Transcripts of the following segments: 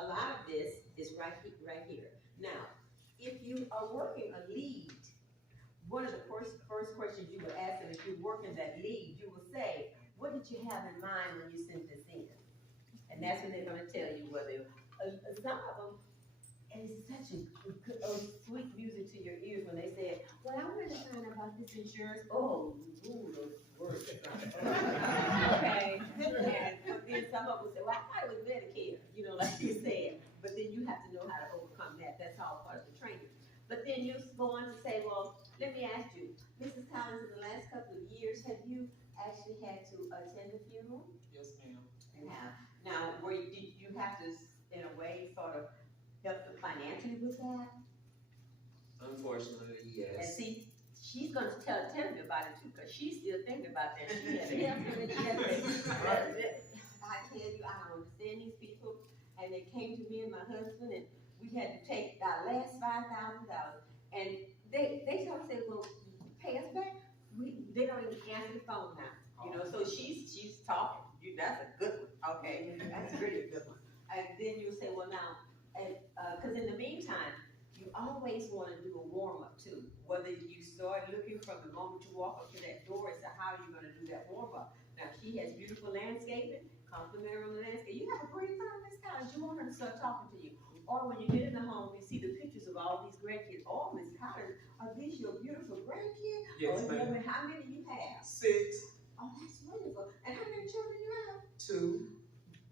a lot of this is right here. Now, if you are working a lead, one of the first questions you will ask them if you're working that lead, you will say, what did you have in mind when you sent this in? And that's when they're going to tell you whether some of them, and it's such a sweet music to your ears when they say, well, I want to find out about this insurance. Oh, ooh, those words. Okay. And then some of them say, well, I thought it was Medicare, like you said. But then you have to know how to overcome that. That's all part of the training. But then you go on to say, well, let me ask you, Mrs. Collins, in the last couple of years, have you actually had to attend the funeral? Yes, ma'am. You have. Now, did you have to, in a way, sort of help them financially with that? Unfortunately, yes. And see, she's going to tell me about it too, because she's still thinking about that. She had to help him, and I tell you, I don't understand these people. And they came to me and my husband, and we had to take our last $5,000, and they sort of said, well, pay us back. They don't even answer the phone now, So she's talking. That's a good one. Okay, that's really a good one. And then you say, well, now, because in the meantime, you always want to do a warm up too. Whether you start looking from the moment you walk up to that door as to how you're going to do that warm up. Now, she has beautiful landscaping. Complimentary landscape. You have a great time, Miss Collins. You want her to start talking to you. Or when you get in the home, you see the pictures of all these grandkids. Oh, Miss Collins, are these your beautiful grandkids? Yes, ma'am. How many you have? 6. Oh, that's wonderful. And how many children you have? 2.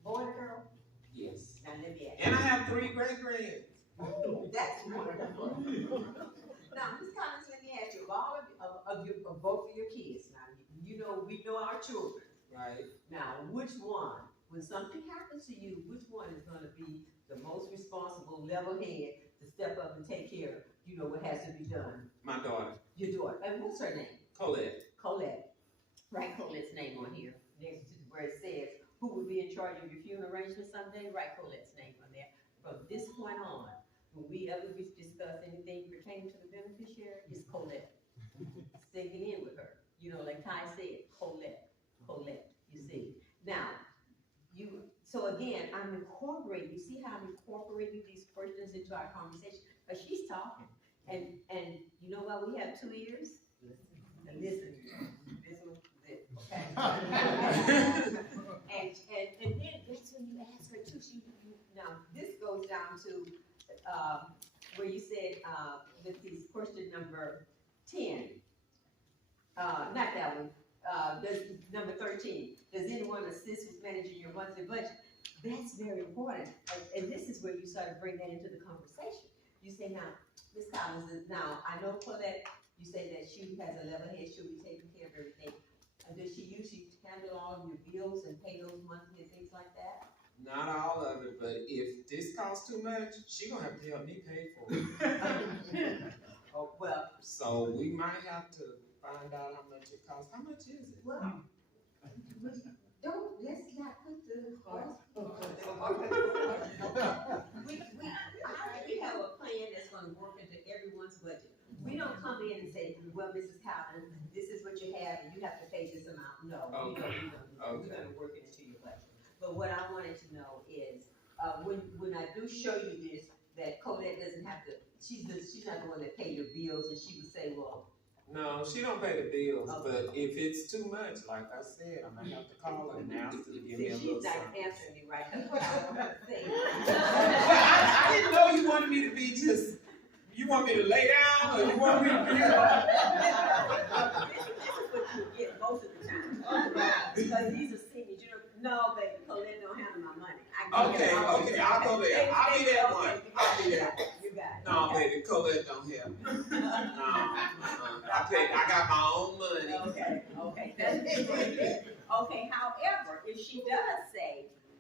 Boy and girl? Yes. Now let me ask. And I have 3 great-grands. Oh, that's wonderful. Now, Miss Collins, let me ask you, of both of your kids, now, we know our children. Right. Now, which one, when something happens to you, which one is going to be the most responsible, level head to step up and take care of, what has to be done? My daughter. Your daughter. And what's her name? Colette. Colette. Write Colette's name on here, next to where it says, who would be in charge of your funeral arrangements someday? Write Colette's name on there. From this point on, when we ever discuss anything pertaining to the beneficiary, it's Colette. Sticking in with her. Like Ty said, Colette. You see. Now, so again, I'm incorporating, you see how I'm incorporating these questions into our conversation? Because she's talking. And you know why we have 2 ears? And listen. This was it. Okay. and then that's when you ask her too. Now, this goes down to where you said, let's see, question number 10. Not that one. Number 13, does anyone assist with managing your monthly budget? That's very important. And this is where you sort of bring that into the conversation. You say, now, Ms. Collins, now, I know Colette, you say that she has a level head, she'll be taking care of everything. Does she usually handle all of your bills and pay those monthly and things like that? Not all of it, but if this costs too much, she's going to have to help me pay for it. Oh, well. So we might have to find out how much it costs. How much is it? Well, let's not put the horse. We have a plan that's going to work into everyone's budget. We don't come in and say, well, Mrs. Collins, this is what you have, and you have to pay this amount. No, we don't. We're going to work it into your budget. But what I wanted to know is, when I do show you this, that Colette doesn't have to, she's not the one that pay your bills, and she would say, well. No, she don't pay the bills, but if it's too much, like I said, I'm going to have to call her and ask her to give me a little something. She's not answering me right. That's what I want her to say. I didn't know you wanted me to be just, you want me to lay down, or you want me to be This is what you get most of the time. Because these are seniors. No, baby, Colette don't handle my money. Okay, I'll go there. I'll be that one. I'll be that one. You got it. No, baby, Colette don't help me. No, I got my own money. Okay. Okay, however, if she does say,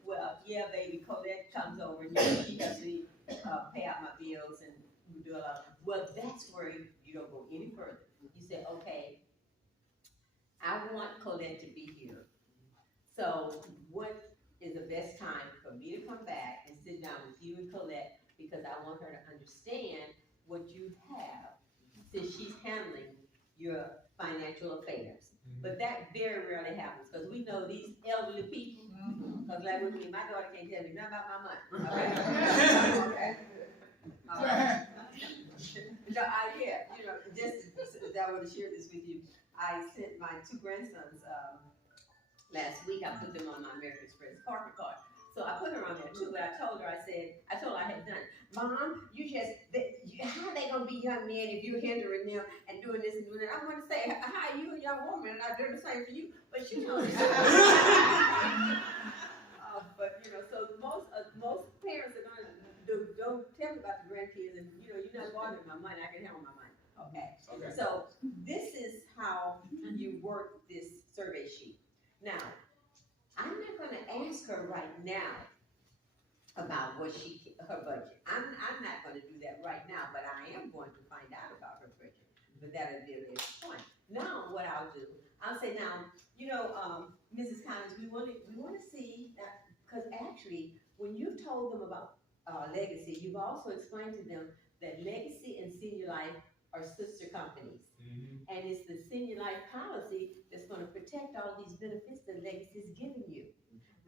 well, yeah, baby, Colette comes over and she helps me pay out my bills and we do a lot. Well, that's where you don't go any further. You say, okay, I want Colette to be here. So what is the best time for me to come back and sit down with you and Colette, because I want her to understand what you have since she's handling your financial affairs. But that very rarely happens, because we know these elderly people, because like with me, my daughter can't tell me nothing about my money. Okay? No, I want to share this with you. I sent my 2 grandsons, last week. I put them on my American Express corporate card. So I put her on there too, but I told her I had done it. Mom, how are they going to be young men if you're hindering them and doing this and doing that? I want to say, how are you a young woman and I do the same for you? But so most parents are going to don't tell me about the grandkids and, you're not bothering my money. I can handle my money. Okay. So this is how you work this survey sheet. Now, I'm not going to ask her right now about her budget. I'm not going to do that right now, but I am going to find out about her budget. But that'll be a later point. Now, what I'll do, I'll say now, Mrs. Collins, we want to see that, because actually, when you've told them about Legacy, you've also explained to them that Legacy and Senior Life are sister companies. And it's the senior life policy that's going to protect all these benefits that Legacy is giving you.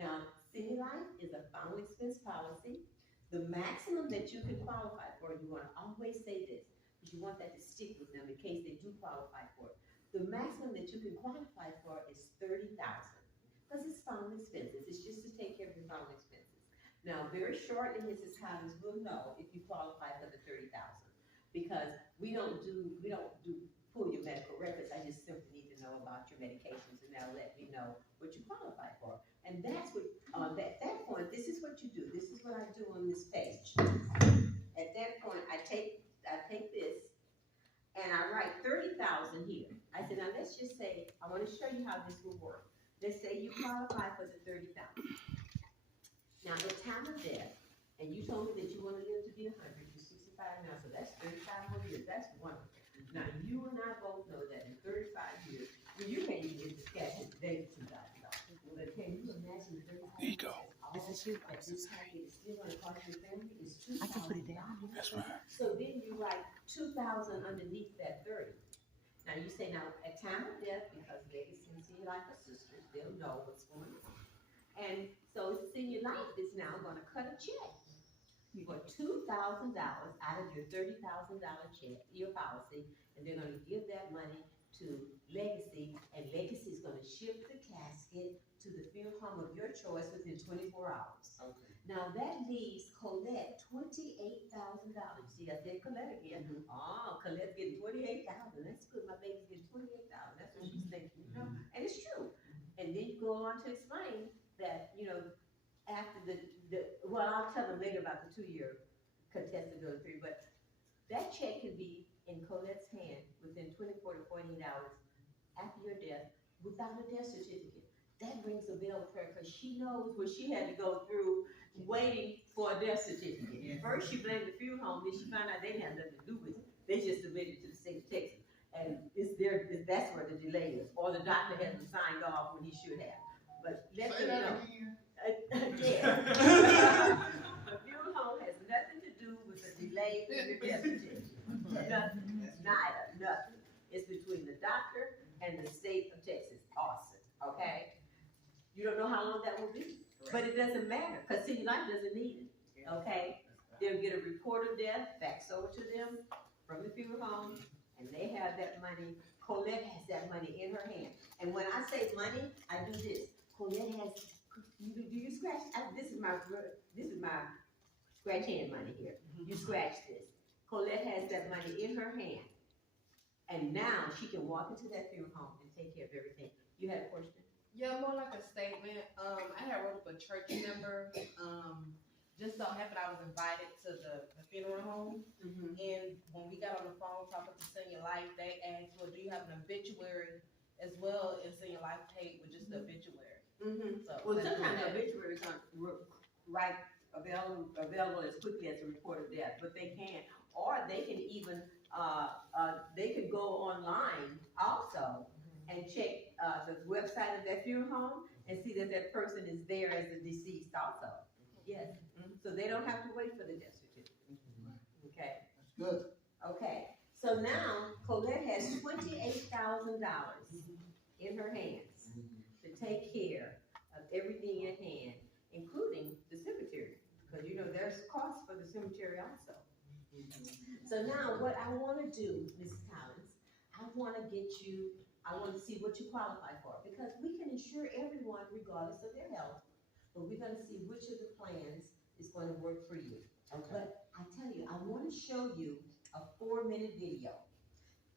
Now, senior life is a final expense policy. The maximum that you can qualify for, you want to always say this, because you want that to stick with them in case they do qualify for it. The maximum that you can qualify for is $30,000, because it's final expenses. It's just to take care of your final expenses. Now, very shortly, Mrs. Collins will know if you qualify for the $30,000, because we don't pull your medical records. I just simply need to know about your medications, and that'll let me know what you qualify for. And that's what, at that point, this is what you do. This is what I do on this page. At that point, I take this, and I write 30,000 here. I said, now let's just say, I want to show you how this will work. Let's say you qualify for the 30,000. Now, the time of death, and you told me that you want to live to be 100, you're 65 now, so that's 35 more years. That's wonderful. Now, you and I both know that in 35 years, you can't even get this cash in today for $2,000. But can you imagine 35 years? There you go. This package is still going to cost your family is $2,000. I can put it down. That's right. So then you write 2,000 underneath that 30. Now you say, now at time of death, because Legacy and Senior Life are sisters, they'll know what's going on. And so Senior Life is now going to cut a check for $2,000 out of your $30,000 check, your policy, and they're going to give that money to Legacy, and Legacy is going to ship the casket to the funeral home of your choice within 24 hours. Okay. Now that leaves Colette $28,000. See, I said Colette again. Oh, Colette's getting $28,000. That's good. My baby's getting $28,000. That's what she's thinking, and it's true. And then you go on to explain that, after well, I'll tell them later about the 2-year contestability period, but that check can be in Colette's hand within 24 to 48 hours after your death without a death certificate. That rings a bell with her, because she knows what she had to go through waiting for a death certificate. Yeah. First she blamed the funeral home, then she found out they didn't have nothing to do with it. They just submitted it to the state of Texas. And that's where the delay is. Or the doctor hasn't signed off when he should have. But let them know. The funeral home has nothing to do with the delay in your death certificate. Nothing. Nothing. It's between the doctor and the state of Texas, Austin. Okay? You don't know how long that will be. But it doesn't matter, because Senior Life doesn't need it. Okay? They'll get a report of death faxed over to them from the funeral home, and they have that money. Colette has that money in her hand. And when I say money, I do this. Colette has, do you scratch? This is my scratch hand money here. You scratch this. Colette has that money in her hand. And now she can walk into that funeral home and take care of everything. You had a question? Yeah, more like a statement. I had wrote up a church member. Just so happened I was invited to the funeral home. And when we got on the phone talking to Senior Life, they asked, well, do you have an obituary as well as Senior Life paid with just the obituary? So, well, sometimes the obituaries aren't available as quickly as a report of death, but they can. Or they can even, they can go online also and check the website of that funeral home and see that that person is there as the deceased also. Yes. So they don't have to wait for the death certificate. Okay. That's good. Okay. So now Colette has $28,000 in her hands to take care of everything at hand, including the cemetery. Because you know, there's costs for the cemetery also. So now what I want to do, Mrs. Collins, I want to see what you qualify for, because we can insure everyone regardless of their health, but we're going to see which of the plans is going to work for you. Okay. But I tell you, I want to show you a 4-minute video.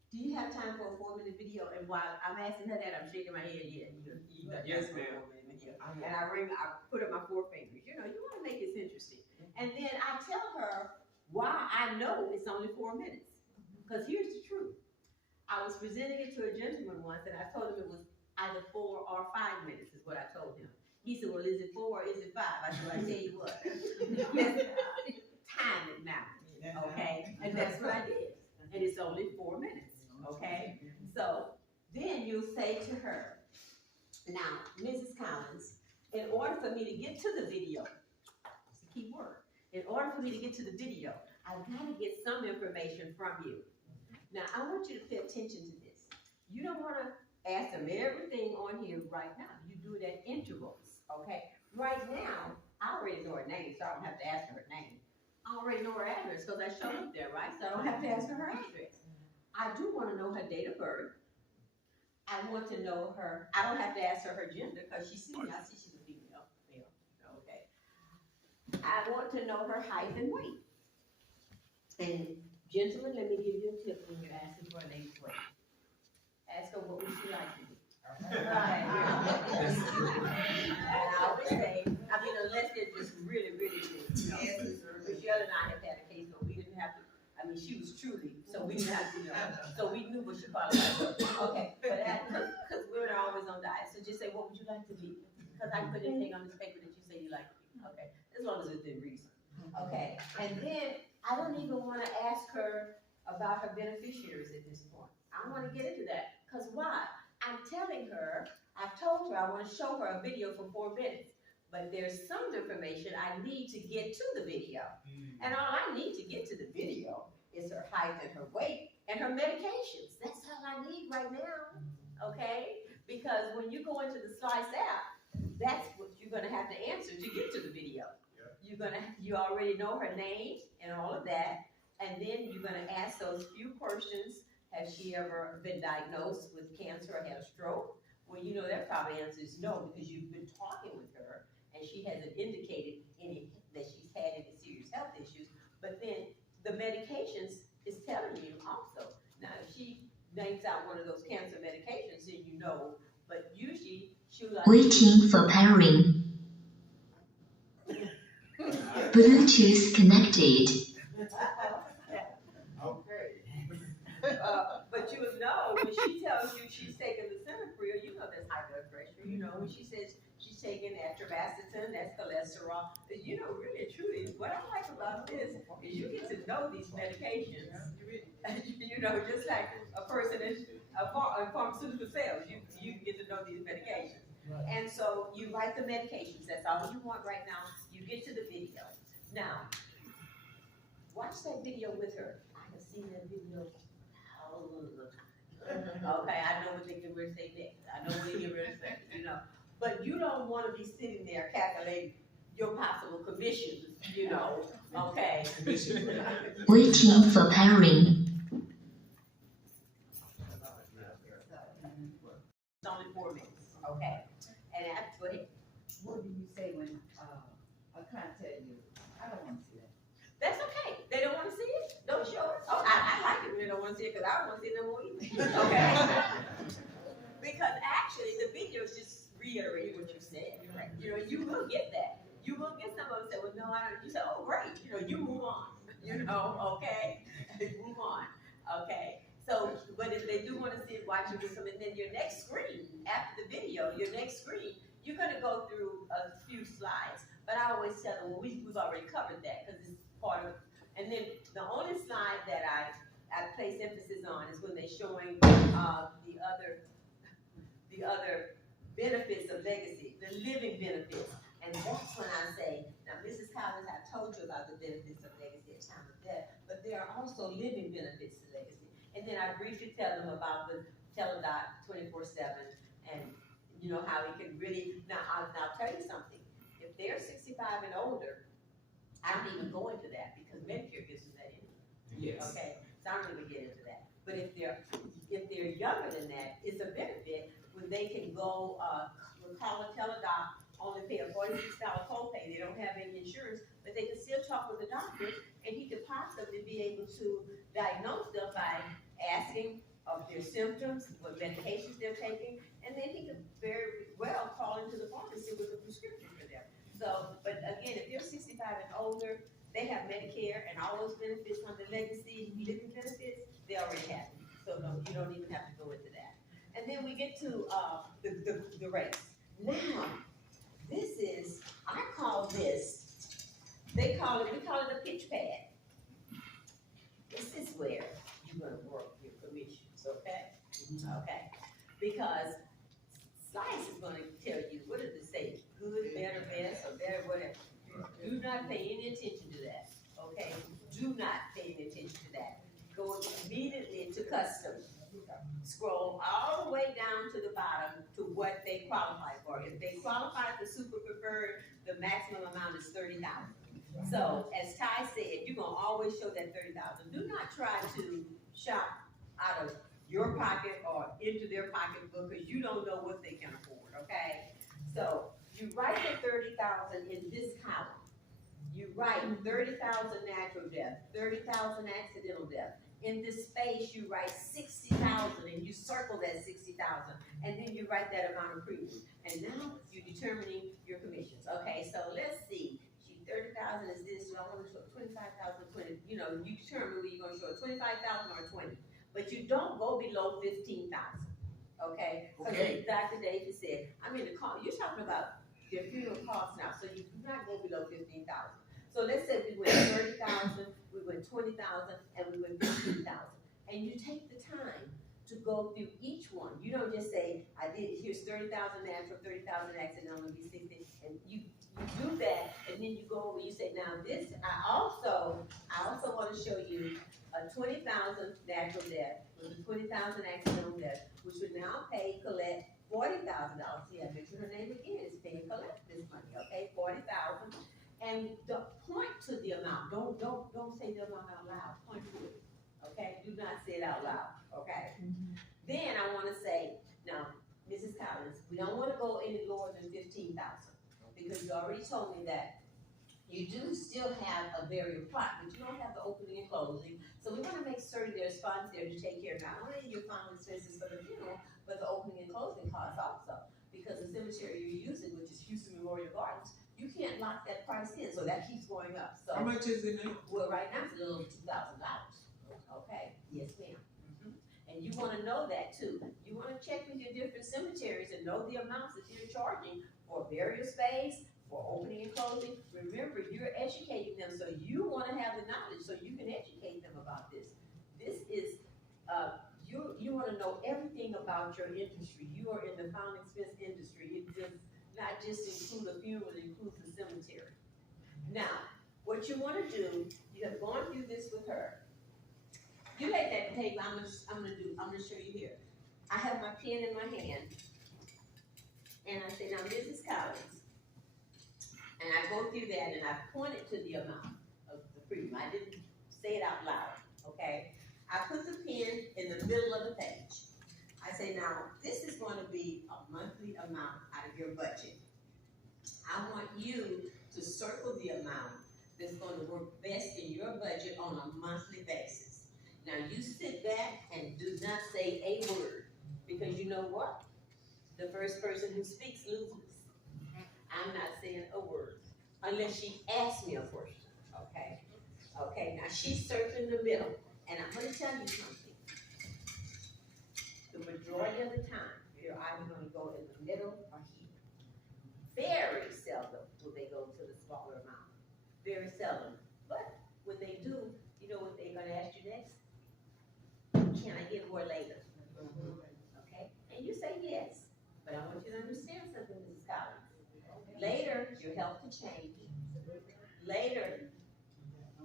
Do you have time for a 4-minute video? And while I'm asking her that, I'm shaking my head. Yeah, you got Yes, time for a ma'am. 4-minute video. And I put up my 4 fingers. You know, you want to make it interesting. And then I tell her why I know it's only 4 minutes. Because here's the truth. I was presenting it to a gentleman once, and I told him it was either 4 or 5 minutes, is what I told him. He said, well, is it 4 or is it 5? I said, well, I tell you what, time it now, okay? And that's what I did. And it's only 4 minutes, okay? So then you'll say to her, now, Mrs. Collins, in order for me to get to the video, it's a key word, in order for me to get to the video, I've got to get some information from you. Now, I want you to pay attention to this. You don't want to ask them everything on here right now. You do it at intervals, okay? Right now, I already know her name, so I don't have to ask her her name. I already know her address because I showed up there, right? So I don't have to ask her her address. I do want to know her date of birth. I want to know her, I don't have to ask her her gender because she's senior. I see she's a female, okay? I want to know her height and weight. And gentlemen, let me give you a tip when you're asking for a lady's weight. Ask her what would she like to be. Right. And I always say, I mean, unless they're just really, really good. You know, Michelle and I have had a case where we didn't have to, I mean, she was truly, so we didn't have to, you know, so we knew what she qualified for. Okay, but because we're always on diet, so just say, what would you like to be? Because I put anything on this paper that you say you like to be. Okay, as long as it's within reason. Okay, and then I don't even want to ask her about her beneficiaries at this point. I want to get into that. Because why? I'm telling her, I've told her I want to show her a video for 4 minutes. But there's some information I need to get to the video. And all I need to get to the video is her height and her weight and her medications. That's all I need right now. Okay? Because when you go into the Slice app, that's what you're going to have to answer to get to the video. You already know her name and all of that, and then you're gonna ask those few questions. Has she ever been diagnosed with cancer or had a stroke? Well, you know that probably answer is no, because you've been talking with her and she hasn't indicated that she's had any serious health issues. But then the medications is telling you also. Now, if she names out one of those cancer medications, then you know. But usually she'll waiting for pairing. Bluetooth connected. Okay. But you would know when she tells you she's taking the Cinepril, you know that's high blood pressure. You know when she says she's taking atorvastatin, that's cholesterol. You know, really, truly, what I like about this is you get to know these medications. You know, just like a person in pharmaceutical sales, you get to know these medications. And so you like the medications. That's all you want right now. You get to the video. Now, watch that video with her. I have seen that video all the time. Okay, I know what they get ready to say next. I know what they get ready to say, you know. But you don't want to be sitting there calculating your possible commissions, you know. Okay. Waiting for pairing. It's only 4 minutes. Okay. And go ahead. What do you say when a client tell you, I don't want to see that? That's okay. They don't want to see it. Don't show it. Oh, I like it when they don't want to see it because I don't want to see it no more either. Okay. Because actually, the video is just reiterating what you said. Right? You know, you will get that. You will get some of them say, well, no, I don't. You say, oh, great. You know, you move on. You know, okay? Move on. Okay. So, but if they do want to see it, watch it with them, and then your next screen, after the video, your next screen, you're going to go through a few slides. But I always tell them, well, we've already covered that because it's part of it. And then the only slide that I place emphasis on is when they're showing the other benefits of legacy, the living benefits. And that's when I say, now, Mrs. Collins, I told you about the benefits of legacy at time of death, but there are also living benefits to legacy. And then I briefly tell them about the Teledoc 24/7, You know, how it can really, now I'll tell you something. If they're 65 and older, I don't even go into that because Medicare gives us that anyway. Yes. Okay, so I don't even get into that. But if they're younger than that, it's a benefit when they can go, call a teledoc, only pay a $46 copay. They don't have any insurance, but they can still talk with the doctor, and he could possibly be able to diagnose them by asking of their symptoms, what medications they're taking, and then he could very well call into the pharmacy with a prescription for them. So, but again, if you're 65 and older, they have Medicare and all those benefits under legacy living benefits, they already have it. So no, you don't even have to go into that. And then we get to the rates. Now, this is, I call this, we call it a pitch pad. This is where you're gonna work your commissions, okay? Okay, because Slice is gonna tell you, what does it say, good, better, best, or better, whatever. Do not pay any attention to that, okay? Do not pay any attention to that. Go immediately to custom. Scroll all the way down to the bottom to what they qualify for. If they qualify for super preferred, the maximum amount is $30,000. So, as Ty said, you're gonna always show that $30,000. Do not try to shop out of your pocket or into their pocketbook because you don't know what they can afford, okay? So, you write the $30,000 in this column. You write 30,000 natural death, 30,000 accidental death. In this space, you write 60,000 and you circle that 60,000, and then you write that amount of premium. And now you're determining your commissions. Okay, so let's see. 30,000 is this, so I want to show 25,000, 20. You know, you determine whether you're going to show 25,000 or 20, but you don't go below 15,000. Okay? Okay. Dr. Davis said, I mean, you're talking about their funeral costs now, so you do not go below 15,000. So let's say we went 30,000, we went 20,000, and we went 15,000. And you take the time to go through each one. You don't just say, here's 30,000 natural, 30,000 accidental, and be 60, and you do that, and then you go over, you say, now this, I also want to show you a 20,000 natural death with a 20,000 accidental death, which would now collect $40,000. See, I mentioned her name again, it's pay and collect this money, okay, 40,000. And point to the amount. Don't say the amount out loud. Point to it. Okay? Do not say it out loud. Okay? Then I want to say, now, Mrs. Collins, we don't want to go any lower than 15,000 because you already told me that you do still have a variable plot, but you don't have the opening and closing. So we want to make certain there's funds there to take care of not only your final expenses for the funeral, but the opening and closing costs also. Because the cemetery you're using, which is Houston Memorial Gardens, you can't lock that price in, so that keeps going up. So How much is it now? well, right now it's a little $2,000. Okay, yes, ma'am. And you want to know that too. You want to check with your different cemeteries and know the amounts that you're charging for burial space, for opening and closing. Remember, you're educating them, so you want to have the knowledge so you can educate them about this. This is you want to know everything about your industry. You are in the found expense industry. It does not just include a funeral, it includes the cemetery. Now, what you want to do, you have gone through this with her. You take that tape. I'm gonna show you here. I have my pen in my hand, and I say, now, Mrs. Collins, and I go through that, and I pointed to the amount of the premium. I didn't say it out loud. Okay. I put the pen in the middle of the page. I say, now, this is going to be a monthly amount out of your budget. I want you to circle the amount that's going to work best in your budget on a monthly basis. Now, you sit back and do not say a word, because you know what? The first person who speaks loses. I'm not saying a word, unless she asks me a question, okay? Okay, now she's circling the middle. And I'm going to tell you something. The majority of the time, you're either going to go in the middle or here. Very seldom will they go to the smaller amount. Very seldom. But when they do, you know what they're going to ask you next? Can I get more later? Okay? And you say yes. But I want you to understand something, Mrs. Collins. Later, your health can change. Later,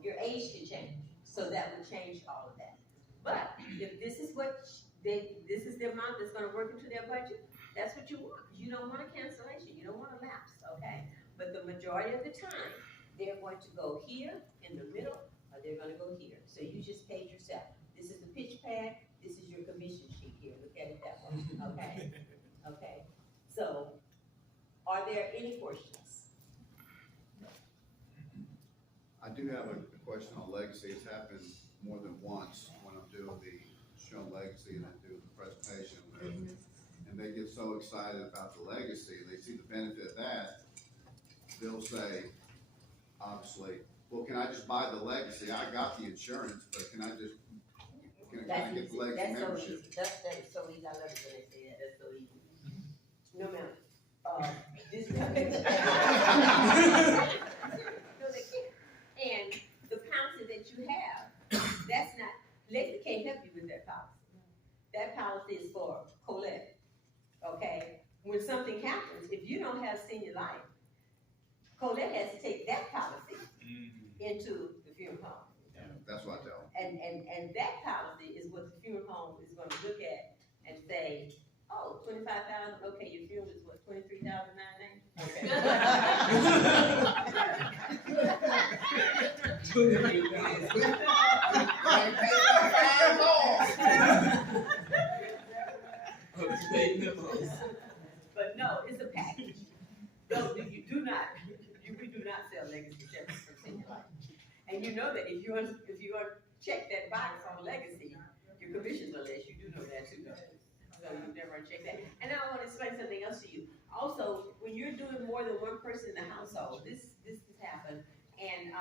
your age can change. So that would change all of that. But if this is what this is the amount that's going to work into their budget, that's what you want. you don't want a cancellation, you don't want a lapse, okay? But the majority of the time, they're going to go here in the middle, or they're gonna go here. So you just paid yourself. This is the pitch pad, this is your commission sheet here, look at it that way, okay? Okay, so, are there any questions? I do have a question on legacy. It's happened more than once when I'm doing the show legacy and I do the presentation. And they get so excited about the legacy, they see the benefit of that. They'll say, obviously, well, can I just buy the legacy? I got the insurance, but can I get the legacy membership? That's so easy, I love it when they say that, that's so easy. No, ma'am. This no, they can't. And the policy that you have, that's not, Legacy can't help you with that policy. That policy is for Colette, okay? When something happens, if you don't have senior life, Colette has to take that policy into the funeral home. That's what I tell them. And that policy is what the funeral home is gonna look at and say, oh, 25,000, okay, your funeral is what, 23,990? Okay. But no, it's a package. No, we do not sell legacy separate from senior life. And you know that if you want to check that box on legacy, your commissions are less, you do know that too, don't you? So you never check that. And now I want to explain something else to you. Also, when you're doing more than one person in the household, this has happened, and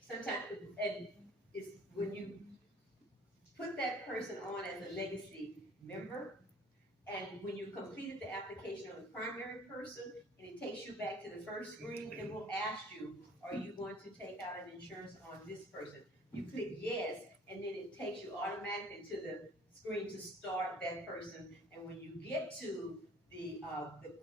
sometimes, and it's when you put that person on as a legacy member, and when you completed the application on the primary person, and it takes you back to the first screen, it will ask you, are you going to take out an insurance on this person? You click yes, and then it takes you automatically to the screen to start that person. And when you get to the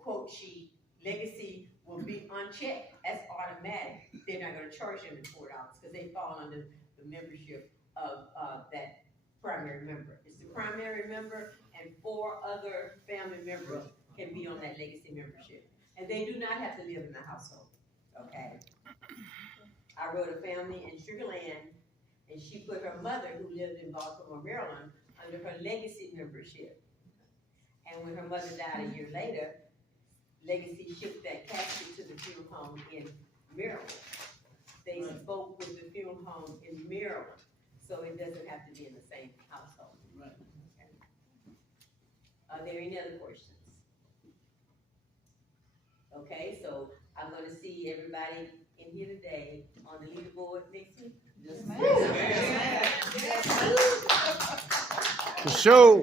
quote sheet, legacy will be unchecked. That's automatic. They're not going to charge them the $4 because they fall under the membership of that primary member. It's the primary member and 4 other family members can be on that legacy membership. And they do not have to live in the household, okay? I wrote a family in Sugar Land, and she put her mother, who lived in Baltimore, Maryland, under her legacy membership. And when her mother died a year later, Legacy shipped that casket to the funeral home in Maryland. They spoke with the funeral home in Maryland, so it doesn't have to be in the same household. Right. Okay. Are there any other questions? Okay, so I'm gonna see everybody in here today on the leaderboard next week. Yes, ma'am. Yes, ma'am. For sure.